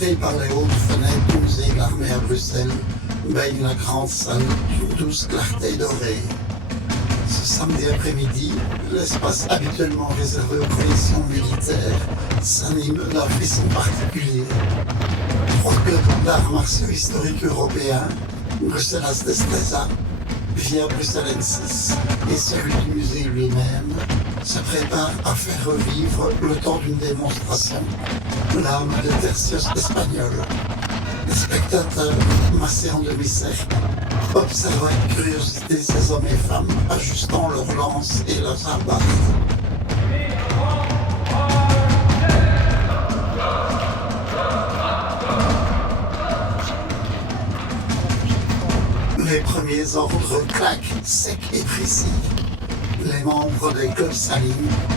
Entrée par les hautes fenêtres du musée de l'armée à Bruxelles, baigne la grande salle d'une douce clarté dorée. Ce samedi après-midi, l'espace habituellement réservé aux collections militaires s'anime d'un frisson particulier. Trois clubs d'arts martiaux historiques européens, Bruxellas Destreza, Via Bruxellensis et celui du musée lui-même, se préparent à faire revivre le temps d'une démonstration l'âme de Tertius espagnol. Les spectateurs, massés en demi-cercle, observent avec curiosité ces hommes et femmes ajustant leurs lances et leurs arbalètes. Les premiers ordres claquent, secs et précis. Les membres des clubs s'alignent,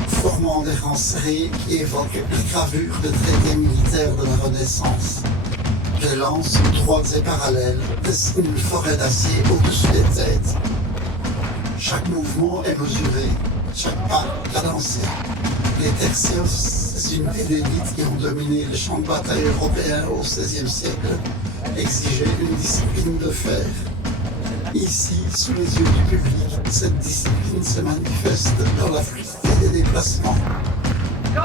formant des rangs serrés qui évoquent les gravures de traités militaires de la Renaissance. Les lances, droites et parallèles, dessinent une forêt d'acier au-dessus des têtes. Chaque mouvement est mesuré, chaque pas cadencé. Les tertios, ces unités d'élite qui ont dominé les champs de bataille européens au XVIe siècle, exigeaient une discipline de fer. Ici, sous les yeux du public, cette discipline se manifeste dans la fluidité des déplacements.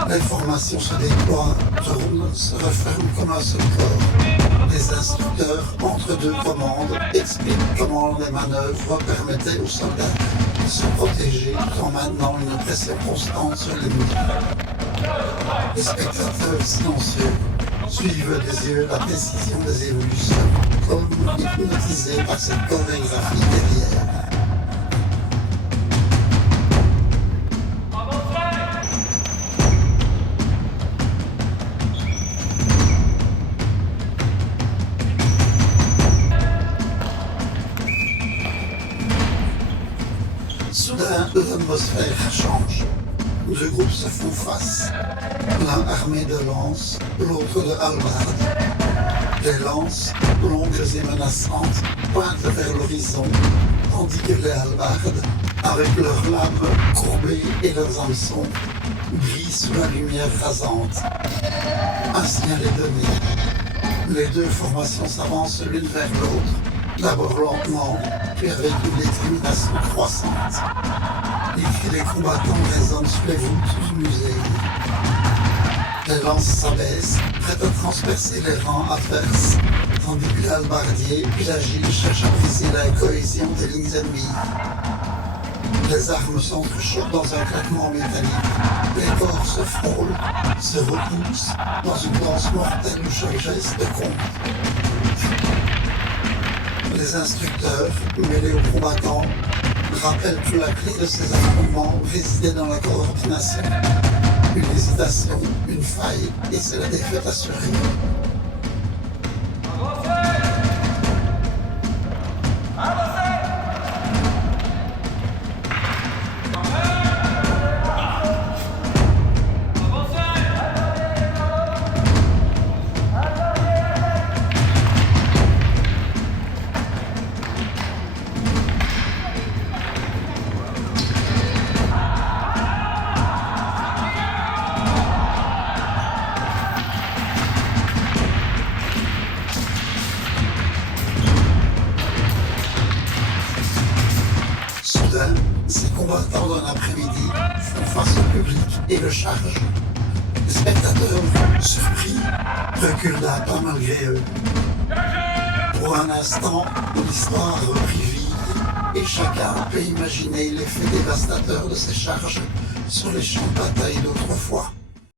L'information se déploie, tourne, se referme comme un seul corps. Les instructeurs, entre deux commandes, expliquent comment les manœuvres permettaient aux soldats de se protéger tout en maintenant une pression constante sur l'ennemi. Les spectateurs silencieux suivent des yeux la précision des évolutions, comme hypnotisés par cette chorégraphie derrière. Soudain, l'atmosphère change. Deux groupes se font face. L'un armé de lances, l'autre de hallebardes. Les lances, longues et menaçantes, pointent vers l'horizon, tandis que les hallebardes, avec leurs lames courbées et leurs hameçons, brillent sous la lumière rasante. Un signal est donné. Les deux formations s'avancent l'une vers l'autre, d'abord lentement, puis avec une détermination croissante. Les cris des combattants résonnent sous les voûtes du musée. Les lances s'abaissent, prêtes à transpercer les rangs adverses, tandis que l'hallebardier puis l'agile cherchent à briser la cohésion des lignes ennemies. Les armes s'entrechoquent dans un claquement métallique. Les corps se frôlent, se repoussent, dans une danse mortelle où chaque geste compte. Les instructeurs, mêlés aux combattants, rappellent que la clé de ces affrontements résidait dans la coordination. Une hésitation, une faille, et c'est la défaite assurée. Soudain, ces combattants d'un après-midi font face au public et le chargent. Les spectateurs, surpris, reculent d'un pas malgré eux. Pour un instant, l'histoire reprit vie et chacun peut imaginer l'effet dévastateur de ces charges sur les champs de bataille d'autrefois.